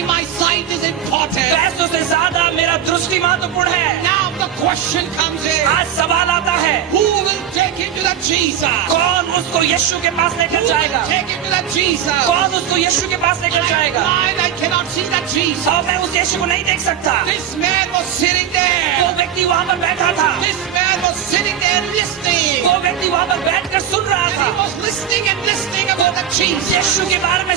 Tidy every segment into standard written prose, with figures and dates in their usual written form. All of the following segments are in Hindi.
money, my sight is important. पैसों से ज्यादा मेरा दृष्टि महत्वपूर्ण है। Now the question comes in. आज सवाल आता है, Who will take him to the Jesus? कौन उसको यीशु के पास Who लेकर will जाएगा? take him to the Jesus? कौन उसको यीशु के पास लेकर I'm जाएगा? blind, I cannot see that Jesus. और मैं उस यीशु को नहीं देख सकता। This man was sitting वो there. व्यक्ति वहाँ पर बैठा था। This man was sitting there listening. वो व्यक्ति वहाँ पर बैठकर सुन रहा And he था। was listening and listening about the Jesus. यीशु के बारे में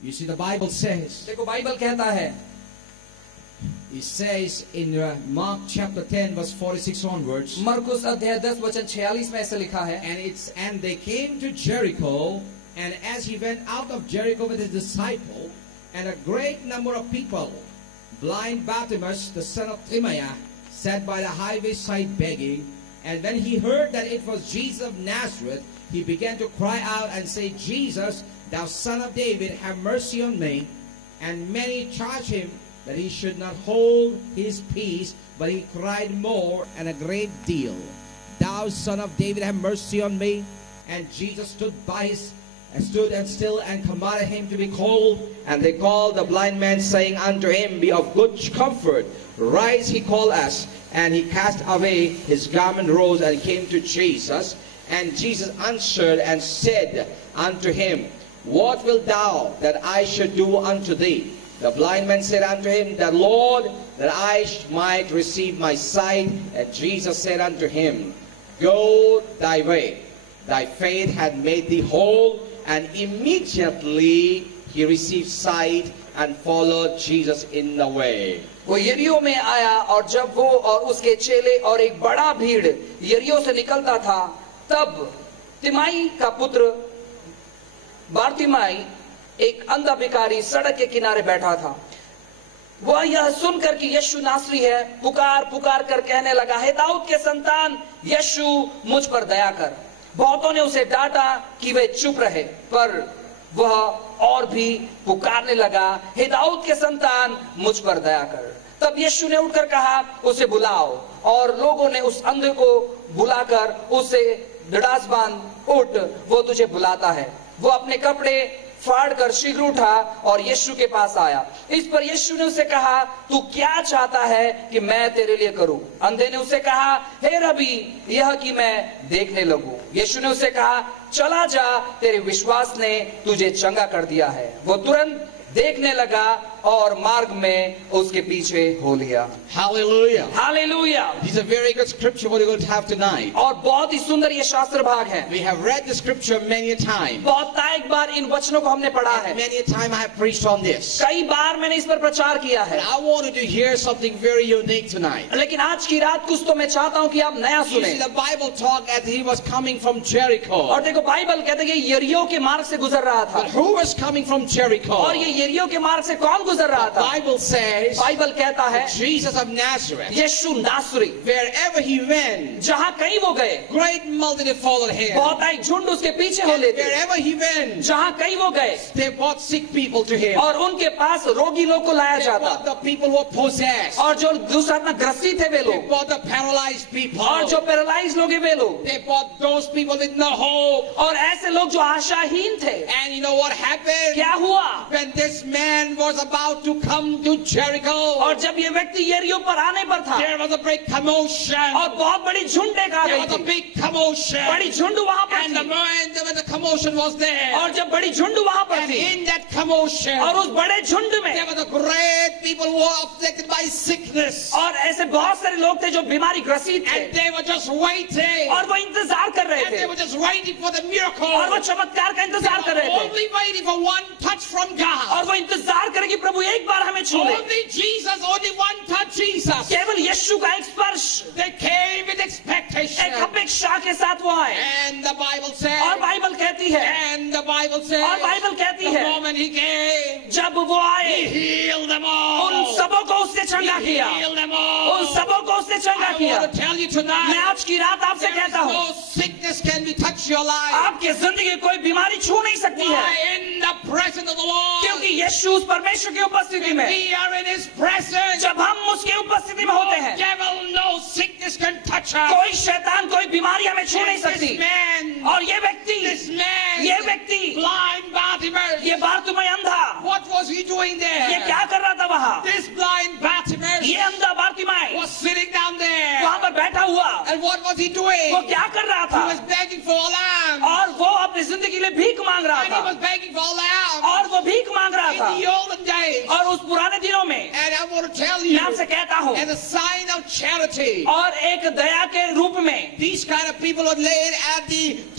You see, the Bible says, देखो बाइबल कहता है, it says in Mark chapter 10 verse 46 onwards, मरकुस अध्याय 10 वचन 46 में ऐसे लिखा है, and they came to Jericho, and as he went out of Jericho with his disciple and a great number of people, blind Bartimaeus the son of Timaeus sat by the highway side begging, and when he heard that it was Jesus of Nazareth, he began to cry out and say, Jesus, thou son of David, have mercy on me. And many charged him that he should not hold his peace, but he cried more and a great deal, thou son of David, have mercy on me. And Jesus stood still and commanded him to be called. And they called the blind man, saying unto him, be of good comfort, rise, he called us. And he cast away his garment, rose, and came to Jesus. And Jesus answered and said unto him, what wilt thou that I should do unto thee? The blind man said unto him, that Lord, that I might receive my sight. And Jesus said unto him, go thy way, thy faith hath made thee whole. And immediately he received sight and followed Jesus in the way. वो यरीहो में आया, और जब वो और उसके चेले और एक बड़ा भीड़ यरीहो से निकलता था, तब तिमाई का पुत्र बारतिमाई एक अंधा भिखारी सड़क के किनारे बैठा था। वह यह सुनकर कि यीशु नासरी है, पुकार पुकार कर कहने लगा, हे दाऊद के संतान, यीशु मुझ पर दया कर। बहुतों ने उसे डांटा कि वे चुप रहे, पर वह और भी पुकारने लगा, हे दाऊद के संतान, मुझ पर दया कर। तब यीशु ने उठकर कहा, उसे बुलाओ। और लोगों ने उस अंधे को बुलाकर उसे ढाढ़स बांध, उठ, वो तुझे बुलाता है। वो अपने कपड़े फाड़ कर शीघ्र उठा और यीशु के पास आया। इस पर यीशु ने उसे कहा, तू क्या चाहता है कि मैं तेरे लिए करूं? अंधे ने उसे कहा, हे रबी, यह कि मैं देखने लगूं। यीशु ने उसे कहा, चला जा, तेरे विश्वास ने तुझे चंगा कर दिया है। वो तुरंत देखने लगा और मार्ग में उसके पीछे हो लिया। Hallelujah. Hallelujah. This is a very good scripture what we're going to have tonight. और बहुत ही सुंदर ये शास्त्र भाग है। We have read the scripture many a time. बहुत बार इन वचनों को हमने पढ़ा है। Many a time I have preached on this. कई बार मैंने इस पर प्रचार किया है। But I wanted to hear something very unique tonight. लेकिन आज की रात कुछ तो मैं चाहता हूँ कि आप नया You सुने। see, the Bible talk as he was coming from Jericho. और देखो बाइबल कहते हैं कि यरीहो के मार्ग से गुजर रहा था। But who was coming from Jericho? और ये यरीहो के मार्ग से कौन गुजर रहा The था। Bible says बाइबल कहता है Jesus of Nazareth, यीशु नासरी, wherever he went, जहाँ कहीं वो गए great multitude followed him. बहुत एक झुंड उसके पीछे हो And लेते, wherever he went, जहाँ कहीं वो गए they brought sick people to him. और उनके पास रोगी लोग को लाया They जाता, brought the people who were possessed. और जो दूसरा ग्रसित थे वे They लोग, brought the paralyzed people. और जो पैरालाइज लोग हैं वे लोग, They brought those people with no hope. और ऐसे लोग जो आशाहीन थे। And you know what happened? क्या हुआ? When this man was about to come to Jericho, और जब ये व्यक्ति यरीहो पर आने पर था there was a great commotion. और बहुत बड़ी झुंड एक आ There गई was a थी, big commotion. बड़ी झुंड वहां पर And the थी, moment when the commotion was there, और जब बड़ी झुंड वहां पर and थी in that commotion, और उस बड़े झुंड there में were the great people who were afflicted by sickness. और ऐसे बहुत सारे लोग थे जो बीमारी ग्रसित थे And they were just waiting. और वो इंतजार कर रहे And they थे were just waiting for the miracle. और वो चमत्कार का They इंतजार कर were रहे थे only waiting for one touch from और God. वो इंतजार करें कि प्रभु एक बार हमें छू ले, Only Jesus, only one touch Jesus. केवल यीशु का एक स्पर्श, They came with expectation. एक अपेक्षा के साथ वो आए। And the Bible says, और बाइबल कहती है, and the Bible says, और बाइबल कहती the है moment he came, जब वो he आए healed them उन all. सबों को उसने He चंगा किया, healed them उन all. सबों को उसने चंगा I किया। want to tell you मैं tonight, आज की रात आपसे there is कहता हूँ, no sickness can be touch your life. आपकी जिंदगी में कोई बीमारी छू नहीं सकती है, Why? In the presence of the Lord. क्योंकि यीशु उस परमेश्वर की उपस्थिति When में, we are in his presence, जब हम उसकी उपस्थिति में होते हैं, devil, no sickness can touch us. कोई शैतान कोई बीमारी हमें छू नहीं And सकती। this man, और ये व्यक्ति, this man, ये व्यक्ति, blind Bartimaeus, ये बारतुमै अंधा, what was he doing there? ये क्या कर रहा था वहाँ? This blind Bartimaeus ये अंधा बारतिमै was sitting down there. वहाँ पर बैठा हुआ, And what was he doing? वो क्या कर रहा He was था? begging for a lamb. और वो अपनी जिंदगी के लिए भीख मांग रहा And he was था, begging for a lamb. और वो भीख मांग रहा In था। the olden days. और उस पुराने दिनों में And I want to tell मैं you, आपसे कहता हूँ, as a sign of charity, और एक दया के रूप में, these kind of people are laid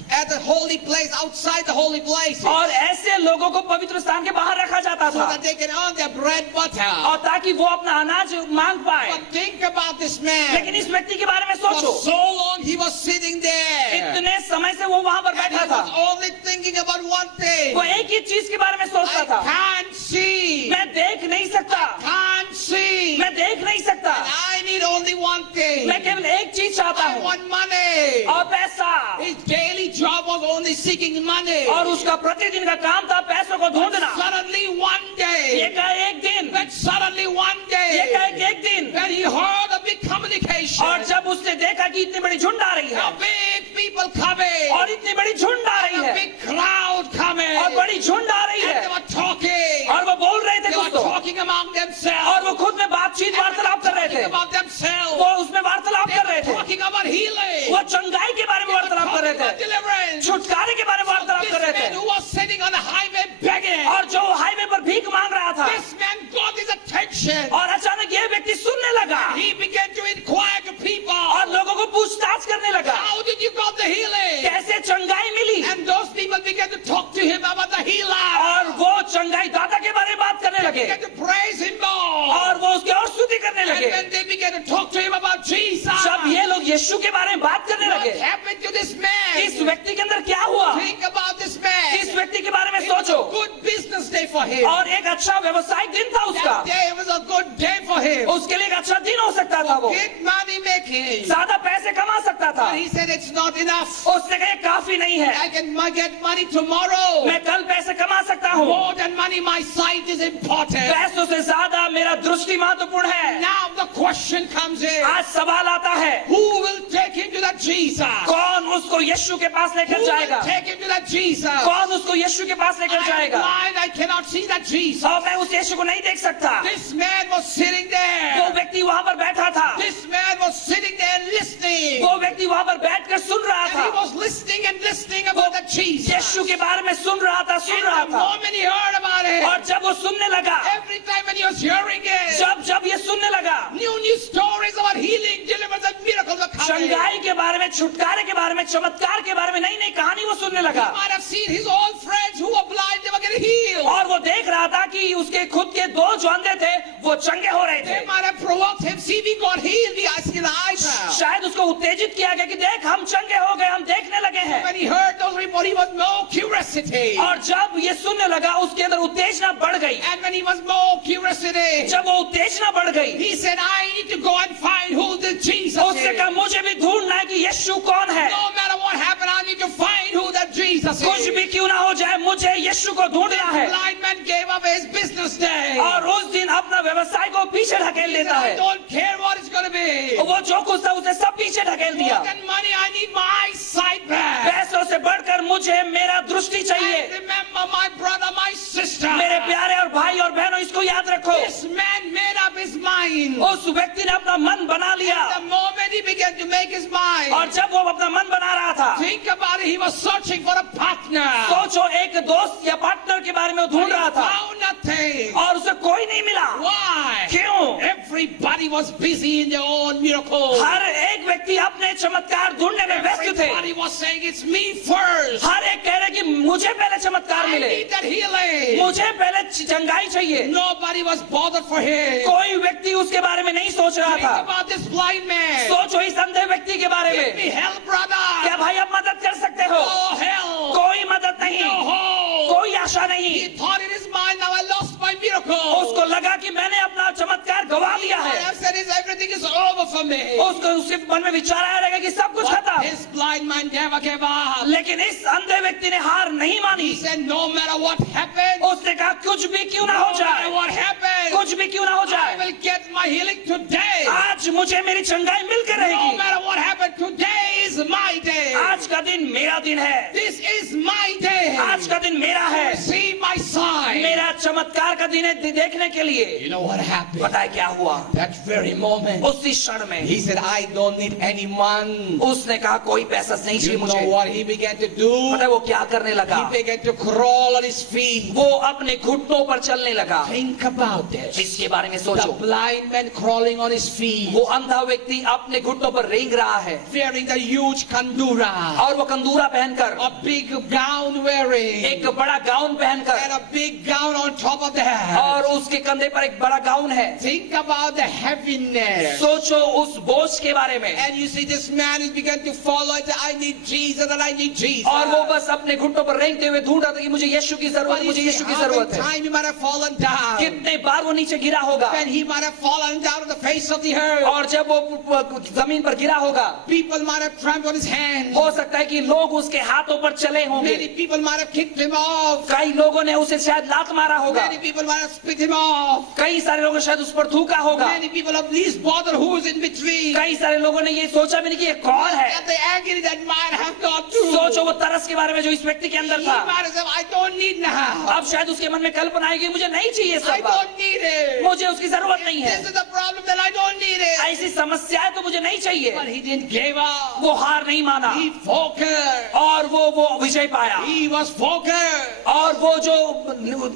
at the holy place, outside the holy place, so और ऐसे लोगों को पवित्र स्थान के बाहर रखा जाता था, that they can earn their bread butter. और ताकि वो अपना अनाज मांग पाए। But think about this man. लेकिन इस व्यक्ति के बारे में For सोचो, so long he was sitting there. इतने समय से वो वहाँ पर And he बैठा था, was only thinking about one thing. वो एक ही चीज के बारे में सोचता I था, can't see. मैं देख नहीं सकता, Can't see. मैं देख नहीं सकता, I need only one thing. मैं केवल एक चीज चाहता I हूँ, want money. और पैसा। His daily job was only seeking money. और उसका प्रतिदिन का काम था पैसों को ढूंढना। Suddenly one ये day, का एक दिन, but suddenly one ये day, का एक दिन, when he heard a big communication, और जब उसने देखा कि इतनी बड़ी झुंड आ रही है, a big people coming, और इतनी बड़ी झुंड आ रही a है, big crowd coming, और बड़ी झुंड आ रही and है, they were talking, और वो बोल रहे थे they कुछ were तो, talking among और themselves, वो खुद में बातचीत वार्तालाप कर रहे talking थे, about themselves, वो उसमें वार्तालाप they कर रहे were थे, talking about healing, वो चंगाई के बारे में they were वार्तालाप कर talking रहे about थे, deliverance. छुटकारे के बारे में वार्तालाप This कर रहे man थे, who was sitting on the highway begging, और जो हाईवे पर भीख मांग रहा था, this man got his attention. और अचानक ये व्यक्ति सुनने लगा, He began to inquire to people, और लोगों को पूछताछ करने लगा, how did you got the healing? कैसे चंगाई मिली, And those people began to talk to him about the healer. और वो चंगाई दाता के बारे में बात करने They लगे, began to praise him more. और वो उसकी और स्तुति करने And लगे। when they began to talk to him about Jesus, जब ये लोग यीशु के बारे में बात करने what लगे, happened to this man? इस व्यक्ति के अंदर क्या हुआ, Think about this man. इस व्यक्ति के बारे में It was सोचो, a good business day for him. और एक अच्छा व्यवसायिक दिन था उसका, That day was a good day for him. उसके लिए एक अच्छा दिन हो सकता था, वो Good money making. ज्यादा पैसे कमा सकता था। But he said it's not enough. उसने कहा ये काफी नहीं है, I can get money tomorrow. मैं कल पैसे कमा सकता हूँ, More than money, my sight is important. पैसों से ज्यादा मेरा दृष्टि महत्वपूर्ण है। Now the question comes in. आज सवाल आता है, Who will take him to that Jesus? कौन उसको यीशु के पास Who लेकर will जाएगा, take him to that Jesus? कौन उसको यीशु के पास लेकर I am जाएगा, blind, I cannot see that Jesus. और मैं उस यीशु को नहीं देख सकता। This man was sitting वो there. व्यक्ति वहाँ पर बैठा था, This man was sitting there listening. वो व्यक्ति वहाँ पर बैठकर सुन रहा And he था, was listening and listening about the Jesus. यीशु के बारे में सुन रहा था, सुन रहा And the था, moment he heard about it, और जब वो सुनने लगा, every time when he was hearing it, जब ये सुनने लगा, new stories about healing, deliverance, and miracles were coming. चंगाई के बारे में, छुटकारे के बारे में, चमत्कार के बारे में नई नई कहानी वो सुनने लगा। He might have seen his old friends who were blind, they were getting healed. और वो देख रहा था कि उसके खुद के दो जो अंधे थे वो चंगे हो रहे थे। They might have provoked him. See, we got healed. We are seeing the eyes out. शायद उसको उत्तेजित किया गया कि देख हम चंगे हो गए, हम देखने लगे हैं। When he heard those reports, he was more curiosity. और जब ये सुनने लगा उसके अंदर उत्तेजना बढ़ गई। And when he was more curiosity, जब वो उत्तेजना बढ़ गई, he said, I need to go and find who the Jesus उसने is. कहा मुझे भी ढूंढना है कि यीशु कौन है। No matter what happened, I need to find who that Jesus कुछ is. भी क्यों ना हो जाए मुझे यीशु को ढूंढना The है। blind man gave up his business day. और उस दिन अपना व्यवसाय को पीछे ढकेल He said, देता I है। don't care what it's going to be. वो जो कुछ था उसे सब पीछे ढकेल दिया। More than money, I need my eyesight back. पैसों से बढ़कर मुझे मेरा दृष्टि चाहिए। And remember my brother, my sister. मेरे प्यारे और भाई और बहनों इसको याद रखो, This man made up his mind. उस व्यक्ति ने अपना मन बना लिया। The moment he began to make his mind, और जब वो अपना मन बना रहा था, think about it, he was searching for a partner. सोचो एक दोस्त या पार्टनर के बारे में वो ढूंढ But he रहा था found nothing. और उसे कोई नहीं मिला। Why? क्यों? Everybody was busy in their own miracles. हर एक व्यक्ति अपने चमत्कार ढूंढने में व्यस्त थे। Everybody was saying, it's me first. हर एक कह रहे कि मुझे पहले चमत्कार I मिले, need that healing. मुझे पहले चंगाई चाहिए। Nobody was bothered for him. कोई व्यक्ति उसके बारे में नहीं सोच रहा Think था। about this blind man. सोचो इस अंधे व्यक्ति के बारे Give में। me help, brother. क्या भाई आप मदद कर सकते हो? No help. कोई मदद नहीं, No hope. कोई आशा नहीं। He thought in his mind, now I lost my miracle. उसको लगा कि मैंने अपना चमत्कार गवा लिया What है। I've said is everything is over for me. उसको उसके मन में विचार आया रहेगा कि सब कुछ But खत्म। his blind man never gave up. लेकिन इस अंधे व्यक्ति ने हार नहीं मानी। He said, no matter what happens, उसने कहा कुछ भी क्यों ना हो no जाए, matter what happens, कुछ भी क्यों ना हो I जाए, will get my healing today. आज मुझे मेरी चंगाई मिलकर No रहेगी। matter what happens, today is my day. आज का दिन मेरा दिन है, This is my day. आज का दिन मेरा है, Receive my sign. मेरा चमत्कार का दिन है देखने के लिए। You know what happened? पता है क्या हुआ? That very moment, उसी क्षण में he said, I don't need any money. उसने कहा कोई पैसा नहीं चाहिए You मुझे। know what he began to do? पता है वो क्या करने लगा? He began to crawl on his feet. वो अपने घुटनों पर चलने लगा। Think about this. इसके बारे में The सोचो। blind man crawling on his feet, वो अंधा व्यक्ति अपने घुटनों पर रेंग रहा है wearing the huge kandura, और वो कंदूरा पहनकर, a big gown wearing, एक बड़ा गाउन पहनकर, and a big gown on top of that. और उसके कंधे पर एक बड़ा गाउन है। Think about the heaviness. सोचो उस बोझ के बारे में। And you see this man is began to follow it. I need Jesus and I need Jesus. और वो बस अपने घुटनों पर रेंगते हुए ढूंढ रहा था कि मुझे यीशु की जरूरत But है, you मुझे see यीशु की how जरूरत many है। time he might have fallen down. कितने बार वो नीचे गिरा होगा, When he might have fallen down on the face of the earth. और जब वो जमीन पर गिरा होगा, People might have trampled on his hand. हो सकता है कि लोग उसके हाथों पर चले होंगे। Many people might have kicked him off. कई लोगों ने उसे शायद लात मारा होगा, Many people might have spit him off. कई सारे लोगों ने शायद उस पर थूका होगा, Many people have least bothered who is in between. कई सारे लोगों ने ये सोचा भी नहीं कि ये कौन है। At the agony that might have gone through. सोचो वो तरस के बारे में जो इस व्यक्ति के अंदर He था। might have said, I don't need now. अब शायद उसके मन में कल्पना आएगी मुझे नहीं चाहिए I सब, don't need it. मुझे उसकी जरूरत नहीं है, This is the problem that I don't need it. ऐसी समस्या है तो मुझे नहीं चाहिए। But he didn't give up. वो हार नहीं माना He focused. और वो विजय पाया, He was focused. और वो जो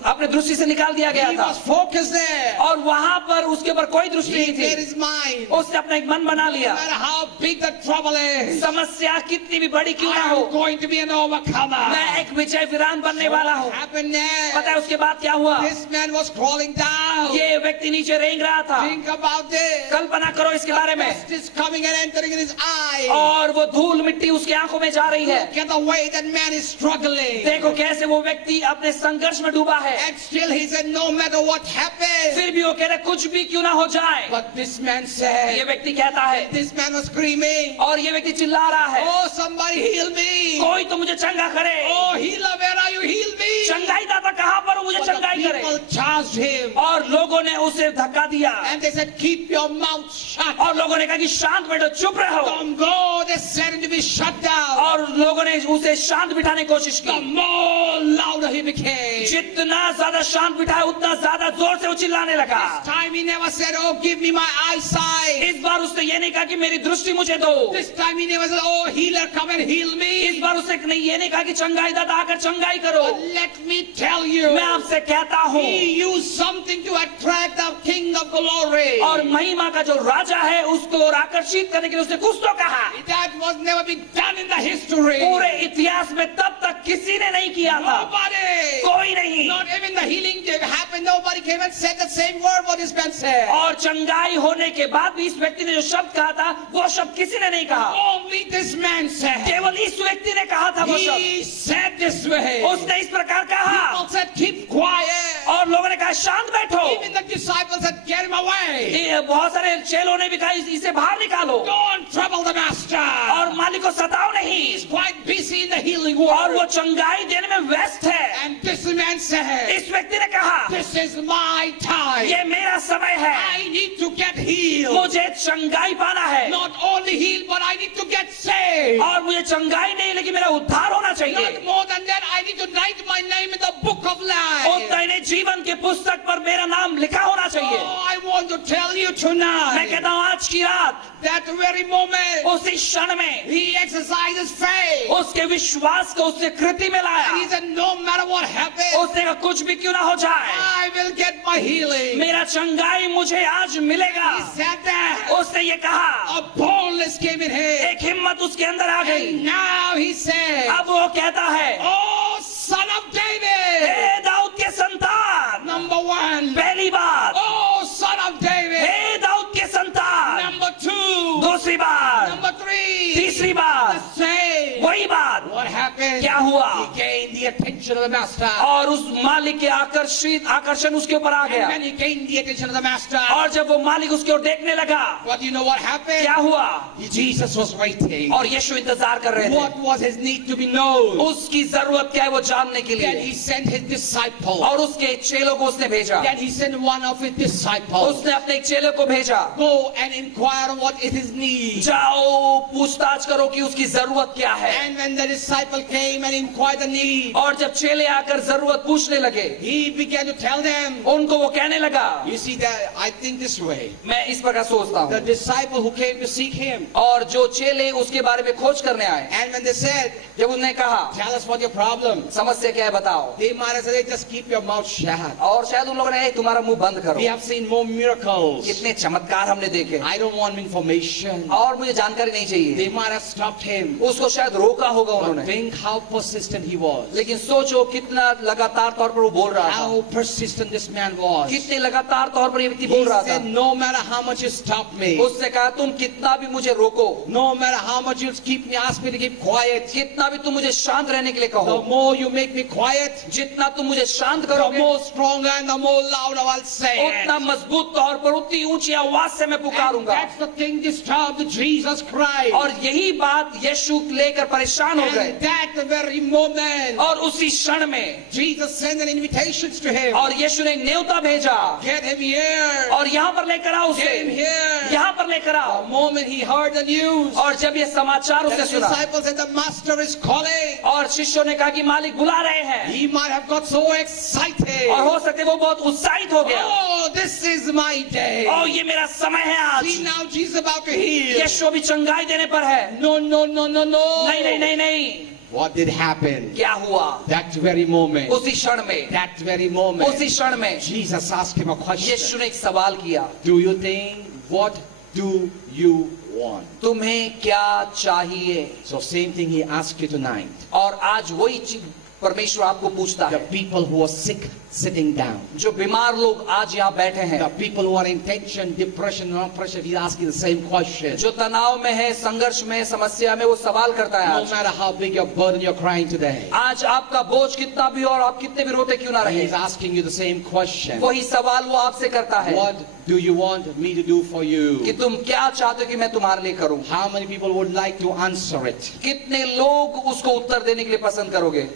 अपने दृष्टि से निकाल दिया गया He था was focused there. और वहां पर उसके ऊपर कोई दृष्टि He नहीं made थी। his mind. उसने अपना एक मन बना No लिया, matter how big the trouble is, समस्या कितनी भी बड़ी क्यों ना हो, I'm going to be an overcomer. मैं एक विजय वीरान बनने वाला हूँ। What happened पता है there? उसके बाद क्या हुआ? This man was crawling down. ये व्यक्ति नीचे रेंग रहा था। Think about this. कल्पना करो इसके बारे में। Dust is coming and entering in his eye. और वो धूल मिट्टी उसकी आंखों में जा रही है। Look at the way that man is struggling. देखो कैसे वो व्यक्ति अपने संघर्ष में डूबा है। And still he said, no matter what happens. फिर भी वो कह रहे कुछ भी क्यों ना हो जाए। But this man ये said, व्यक्ति कहता है, this man was screaming, और ये व्यक्ति चिल्ला रहा है, oh, somebody heal me. कोई तो मुझे चंगा करे। Oh, healer, where are you? Heal me. चंगाई दाता कहाँ पर हो, मुझे But the चंगाई करे। people charged him. और लोगों ने उसे धक्का दिया And they said, keep your mouth shut. और लोगों ने कहा कि शांत बैठो, चुप रहो। Don't go. They said him to be shut down. और लोगों ने उसे शांत बिठाने की कोशिश The की। more louder he became. जितना ज्यादा शांत बिठाया उतना ज्यादा जोर से वो चिल्लाने लगा। This time he never said, oh, give me my eyesight. इस बार उसने ये नहीं कहा कि मेरी दृष्टि मुझे दो। This time he never said, oh, healer, come and heal इस me. बार उसने ये नहीं कहा कि चंगाई दाता आकर चंगाई करो। But let me tell you, मैं आपसे कहता हूँ, he used something to attract the King of Glory. और महिमा का जो राजा है उसको और आकर्षित करने के लिए उसने कुछ तो कहा। That was never been done in the history. पूरे इतिहास में तब तक किसी ने नहीं किया था, Nobody. कोई नहीं। Not even the healing happened. Nobody came and said the same word what this man said. और चंगाई होने के बाद भी इस व्यक्ति ने जो शब्द कहा था वो शब्द किसी ने नहीं कहा, Only this man said. केवल इस व्यक्ति ने कहा था वो शब्द। He said this way. उसने इस प्रकार कहा People said, keep quiet. और लोगों ने कहा शांत बैठो। Even the disciples said, get him away. ये बहुत सारे चेलों ने भी कहा इसे बाहर निकालो Don't trouble the master. और मालिक को सताओ He's नहीं। quite busy in the healing और वो work. चंगाई देने में व्यस्त है। And this man said, इस व्यक्ति ने कहा this is my time. ये मेरा समय है, I need to get healed. मुझे चंगाई पाना है। Not only healed, but I need to get saved. और मुझे चंगाई नहीं लेकिन मेरा उद्धार होना Not चाहिए। more than that, I need to write my name in the book of life. उतना ही नहीं, जीवन के पुस्तक पर मेरा नाम लिखा होना चाहिए। Oh, I want to tell you मैं tonight, कहता हूँ आज की रात that very moment, उसी क्षण में he exercises faith. उसके विश्वास को उसने कृति में And he लाया। said, no matter what happens, उसने कहा कुछ भी क्यों ना हो जाए, I will get my healing. मेरा चंगाई मुझे आज मिलेगा। He said that. उसने ये कहा, A boldness came in him. एक हिम्मत उसके अंदर आ And गई। now he said, अब वो कहता है, oh, son of David. हे दाऊद के संतान, Number one. पहली बात, Oh, son of David. हे दाऊद के संतान। Number two. दूसरी बात, Number three. तीसरी बात, Say, वही बात। what happened? क्या हुआ? He gained the attention of the master. और उस मालिक के आकर्षण उसके ऊपर आ And गया। when he gained the attention of the master, और जब वो मालिक उसकी ओर देखने लगा, what do you know what happened? क्या हुआ? Jesus was waiting. और यीशु इंतजार कर रहे थे। What was his need to be known? उसकी जरूरत क्या है वो जानने के Then लिए। he sent his disciple. और उसके चेलों को उसने भेजा। Then he sent one of his disciples. उसने अपने एक चेले को भेजा, Go and inquire what is his need. जाओ पूछताछ करो कि उसकी जरूरत क्या है। And when the disciple came and inquired the need, और जब चेले आकर जरूरत पूछने लगे, he began to tell them. उनको वो कहने लगा, You see that? I think this way. मैं इस प्रकार सोचता The हूँ। disciple who came to seek him, और जो चेले उसके बारे में खोज करने आए, and when they said, जब उन्हें कहा tell us what your problem, समस्या क्या है बताओ, they might have said, just keep your mouth shut. और शायद उन लोगों ने "ए, तुम्हारा मुंह बंद We करो, have seen more miracles. कितने चमत्कार हमने देखे, I don't want information. और मुझे जानकारी नहीं चाहिए। They might have stopped him. उसको शायद रोका होगा But उन्होंने, think how persistent he was. लेकिन सोचो कितना लगातार तौर पर वो बोल रहा था, How persistent this man was. He कितने लगातार तौर पर ये व्यक्ति बोल रहा था। said, no matter how much you stop me, उसने कहा तुम कितना भी मुझे रोको, no matter how much you keep me, ask me to keep quiet, कितना भी तुम मुझे शांत रहने के लिए the कहो, more you make me quiet, जितना तुम मुझे शांत the करोगे, more stronger and the more louder I'll say उतना it. मजबूत तौर पर उतनी ऊंची आवाज से मैं And पुकारूंगा। that's the thing disturbed Jesus Christ. और यही बात यीशु लेकर परेशान हो गए। And that very moment, और उसी क्षण में Jesus sent an invitation to him. और यीशु ने न्योता भेजा, Get him here. और यहाँ पर लेकर आओ Get him उसे, here. यहाँ पर लेकर आओ। The moment he heard the news, और जब ये समाचार the उसने सुना, disciples said, the master is calling. और शिष्यों ने कहा कि मालिक बुला रहे हैं, He might have got so excited. और हो सकते वो बहुत उत्साहित हो गया, Oh, this is my day. और ये मेरा समय है See आज। now Jesus about to heal. यीशु अभी चंगाई देने पर है। No, no, no, no, no. नहीं नहीं नहीं नहीं, What did happen? क्या हुआ? That very moment. उसी क्षण में, That very moment. उसी क्षण में Jesus asked him a Yeshu question. ने एक सवाल किया, Do you think? What do you want? तुम्हें क्या चाहिए? So same thing he asked you tonight. और आज वही चीज परमेश्वर आपको पूछता The है। people who are sick sitting down. जो बीमार लोग आज यहाँ बैठे हैं, The people who are in tension, depression, and pressure, he's asking the same question. जो तनाव में है, संघर्ष में, समस्या में, वो सवाल करता है No आज। matter how big your burden you're crying today. आज आपका बोझ कितना भी और आप कितने भी रोते क्यों ना रहे, He's asking you the same question. वही सवाल वो आपसे करता है What do you want me to do for कि you? तुम क्या चाहते हो कि मैं तुम्हारे लिए करूं। How many people would like to answer it? कितने लोग उसको उत्तर देने के लिए पसंद करोगे?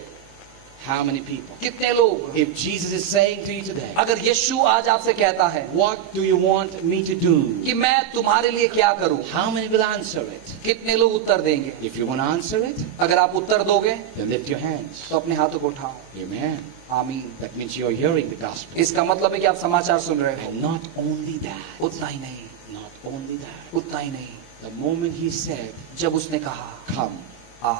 How many people? कितने लोग? If Jesus is saying to you today, अगर यीशु आज आपसे कहता है what do you want me to do? कि मैं तुम्हारे लिए क्या करूं, How many will answer it? कितने लोग उत्तर देंगे? If you want to answer it, अगर आप उत्तर दोगे then lift your hands. तो अपने हाथों को उठाओ। Amen. आमीन। That means you're hearing the gospel. इसका मतलब है कि आप समाचार सुन रहे हो। And not only that, उतना ही नहीं, not only that, उतना ही नहीं, the moment he said, जब उसने कहा come, आ,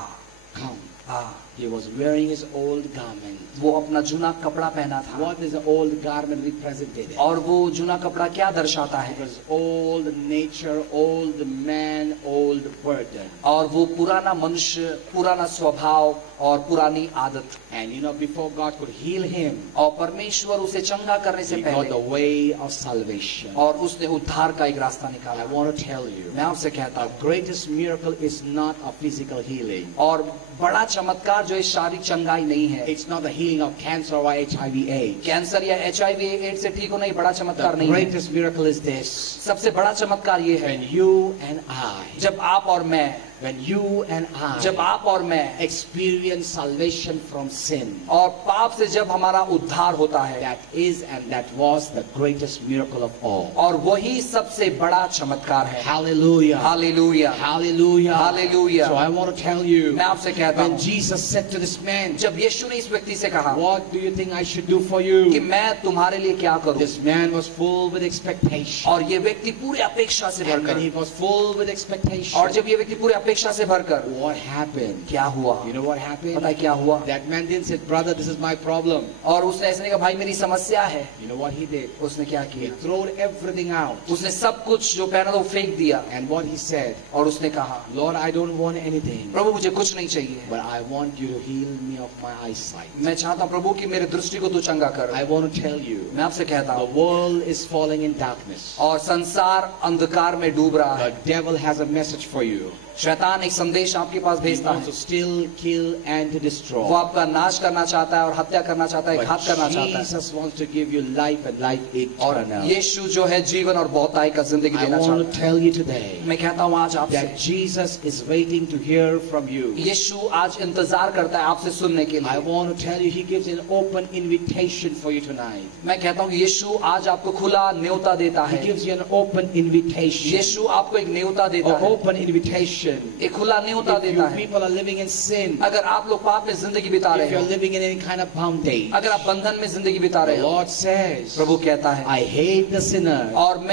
come. हाँ, He was wearing his old garment. वो अपना जूना कपड़ा पहना था। What is the old garment represented? और वो जूना कपड़ा क्या दर्शाता It है? was old nature, old man, old burden. और वो पुराना मनुष्य, पुराना स्वभाव और पुरानी आदत। And you know, before God could heal him, और परमेश्वर उसे चंगा करने से he got the पहले way of salvation. और उसने उद्धार का एक रास्ता I निकाला। want to tell you, मैं आपसे कहता the हूँ, greatest miracle is not a physical healing. और बड़ा चमत्कार जो इस शारीरिक चंगाई नहीं है, It's not the healing of cancer or HIV/AIDS. Cancer या HIV एड्स से ठीक होना ही बड़ा चमत्कार The नहीं है। greatest miracle is this. सबसे बड़ा चमत्कार ये है, When you and I, जब आप और मैं, when you and जब I आप और मैं experience salvation from sin, और पाप से जब हमारा उद्धार होता है, that is and that was the greatest miracle of all. और वही सबसे बड़ा चमत्कार है। Hallelujah. Hallelujah, Hallelujah. Hallelujah. So I want to tell you, मैं आपसे कहता when हूँ, Jesus said to this man, जब यीशु ने इस व्यक्ति से कहा what do you think I should do for कि you? मैं तुम्हारे लिए क्या करूं, This man was full with expectation. और ये व्यक्ति पूरे अपेक्षा से And when he भरकर, was full with expectation, और जब ये व्यक्ति पूरे अपेक्षा से भरकर, what happened? क्या हुआ? You know what happened? पता है क्या हुआ? That man didn't say, brother, this is my problem. और उसने ऐसे नहीं कहा, भाई मेरी समस्या है। You know what he did? उसने क्या He किया? threw everything out. उसने सब कुछ जो पहना था वो फेंक दिया, And what he said, और उसने कहा, Lord, I don't want anything, प्रभु मुझे कुछ नहीं चाहिए, but I want you to heal me of my eyesight. मैं चाहता हूँ प्रभु कि मेरे दृष्टि को तू चंगा कर। I want to tell you, मैं आपसे कहता the हूँ, world is falling in darkness. और संसार अंधकार में डूब रहा है। The devil has a message for you. शैतान एक संदेश आपके पास He भेजता wants है, to steal, kill, and to वो destroy. आपका नाश करना चाहता है और हत्या करना चाहता है, घात करना But चाहता है। Jesus wants to give you life and life और eternal. यीशु जो है जीवन और बहुतायी का जिंदगी I देना want चाहता to tell you today है। मैं कहता हूँ आज आपसे, that Jesus is waiting to hear from you. यीशु आज इंतजार करता है आपसे सुनने के I लिए। want to tell you, He gives an open invitation for you tonight. मैं कहता हूँ यीशु आज आपको खुला न्योता देता He है। gives you an open invitation. यीशु आपको एक न्योता देता An है, open invitation. एक खुला न्योता If देता you है। people are living in sin, अगर आप लोग पाप में जिंदगी बिता if रहे you're हो, living in any kind of bondage, अगर आप बंधन में जिंदगी बिता the रहे हो, Lord says, प्रभु कहता है, I hate the sinner. और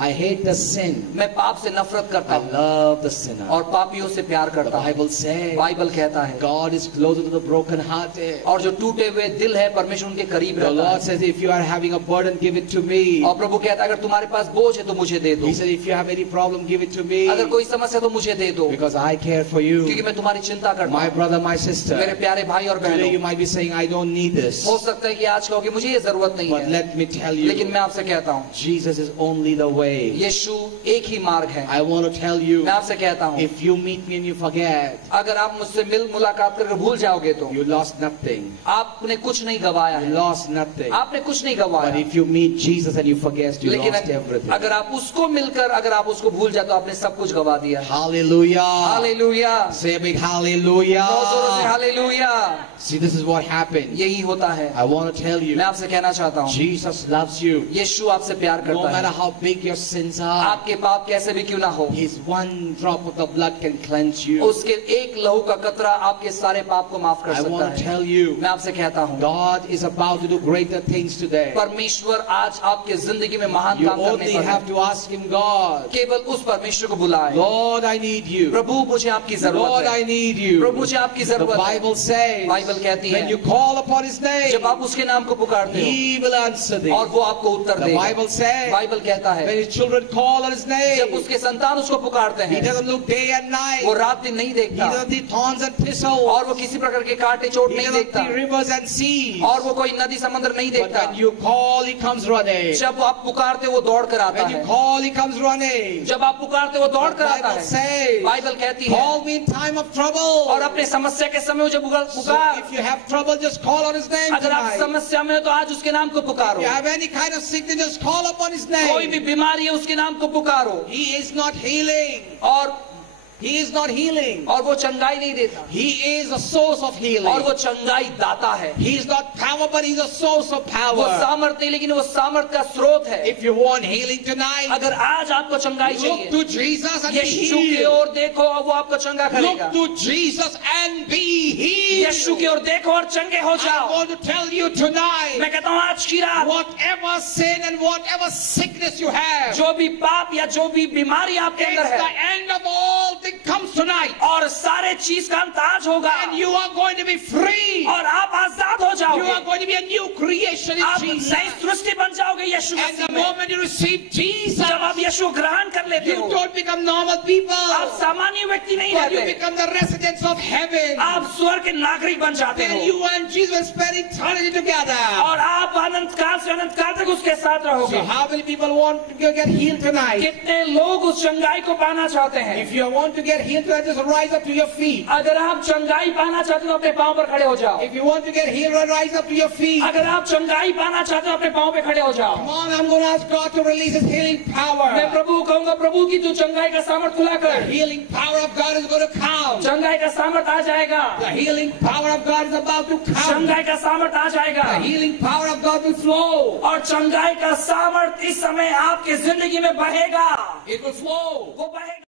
I hate the sin. मैं पाप से नफरत करता I हूँ love the sinner. और पापियों से प्यार The करता हूँ। Bible says, बाइबल कहता है, God is closer to the brokenhearted. और जो टूटे हुए दिल है परमेश्वर उनके करीब The रहता Lord है। says, if you are having a burden, give it to me. और प्रभु कहता है, अगर तुम्हारे पास बोझ है तो मुझे दे दो, He said, if you have any problem, give it to me. अगर कोई समस्या तो मुझे दे दो, Because I care for you. क्योंकि मैं तुम्हारी चिंता करता My हूँ। brother, my मेरे sister. प्यारे भाई और Today you बहनों, might be saying, I don't need this. हो सकता है कि आज कहो कि मुझे ये जरूरत नहीं But है, let me tell लेकिन you, मैं आपसे कहता हूँ, Jesus is only the way. यीशु एक ही मार्ग है। I want to tell you, मैं आपसे कहता हूँ, if you meet me and you forget, अगर आप मुझसे मुलाकात करके भूल जाओगे तो you lost nothing. आपने कुछ नहीं गवाया You है, lost nothing. आपने कुछ नहीं But गवाया। if you meet Jesus and you forget, you लेकिन lost everything. अगर आप उसको मिलकर अगर आप उसको भूल जाए तो आपने सब कुछ गवा दिया है। Hallelujah. Hallelujah, Say a big hallelujah. बहुत जोरों से hallelujah. See, this is what happened. यही होता है। I want to tell you, मैं आपसे कहना चाहता हूँ, Jesus loves you. यीशु आपसे प्यार No करता matter है। how big your sins are, आपके पाप कैसे भी क्यों ना हो, His one drop of the blood can cleanse you. उसके एक लहू का कतरा आपके सारे पाप को माफ कर I सकता want to है। tell you, मैं आपसे कहता हूँ, God is about to do greater things today. परमेश्वर आज आपके जिंदगी में महान You काम करने only पर have है। to ask Him, God, केवल उस परमेश्वर को बुलाए, Lord, I need you. प्रभु मुझे आपकी Lord, जरूरत I है, need प्रभु you. मुझे आपकी The जरूरत है। Bible says, बाइबल कहती when है, you call upon His जब name, आप उसके नाम को पुकारते He will answer हो thee. और वो आपको उत्तर The देगा। Bible says, बाइबल कहता है, when His children call on His जब name, उसके संतान उसको पुकारते He हैं, doesn't look day and night. वो रात दिन नहीं He देखता doesn't see thorns and thistles. और वो किसी प्रकार के कांटे चोट He नहीं doesn't देखता see rivers and seas. और वो कोई नदी समंदर नहीं But देखता। when you call, He comes running. जब आप पुकारते वो दौड़ कर आता When you है, call, He comes running. जब आप पुकारते वो दौड़ The कर आता Bible है। says, बाइबल कहती है, call me in time of trouble. और अपने समस्या के समय वो जब So पुकार, if you have trouble, just call on His name अगर आप tonight. समस्या में हो तो आज उसके नाम को If Pukaro. you have any kind of sickness, just call upon His कोई भी name. बीमारी है उसके नाम को पुकारो, He is not healing. और He is not healing. और वो चंगाई नहीं देता, He is a source of और healing. वो चंगाई दाता है। He is not power, but He's a source of वो power. सामर्थ नहीं, लेकिन वो सामर्थ का स्रोत है। If you want healing tonight, अगर आज आपको चंगाई look चाहिए, to Jesus and be यीशु की healed. ओर देखो और वो आपको चंगा करेगा। Look to Jesus and be healed. यीशु की ओर देखो और चंगे हो I जाओ। want to tell you tonight, मैं कहता हूँ आज की रात whatever sin and whatever sickness you have, जो भी पाप या जो भी बीमारी आपके it's अंदर the है, end of all things everything comes tonight. और सारे चीज का अंत आज होगा And you are going to be free. और आप आजाद हो You जाओगे are going to be a new creation in आप Jesus. नई सृष्टि बन जाओगे यीशु And the मसीह में moment you receive Jesus, जब आप यीशु ग्रहण कर लेते you हो don't become normal people. आप सामान्य व्यक्ति नहीं But you रहते become the residents of heaven. आप स्वर्ग के नागरिक बन जाते And हो you and Jesus will spend eternity together. और आप अनंत काल से अनंत काल तक उसके साथ So रहोगे how many people want to get healed tonight? कितने लोग उस चंगाई को पाना चाहते हैं If you want to get healed tonight, just rise up to your feet. अगर आप चंगाई पाना चाहते हो अपने पांव पर खड़े हो जाओ If you want to get healed, rise up to your feet. अगर आप चंगाई पाना चाहते हो अपने पांव पे खड़े हो जाओ Come on, I'm going to ask God to release His healing मैं power. प्रभु को कहूंगा प्रभु की तू चंगाई का सामर्थ खुला The कर healing power of God is going to come. चंगाई का सामर्थ आ जाएगा The healing power of God is about to come. चंगाई का सामर्थ आ जाएगा The healing power of God will flow. और चंगाई का सामर्थ इस समय आपकी जिंदगी में बहेगा It will flow. वो बहेगा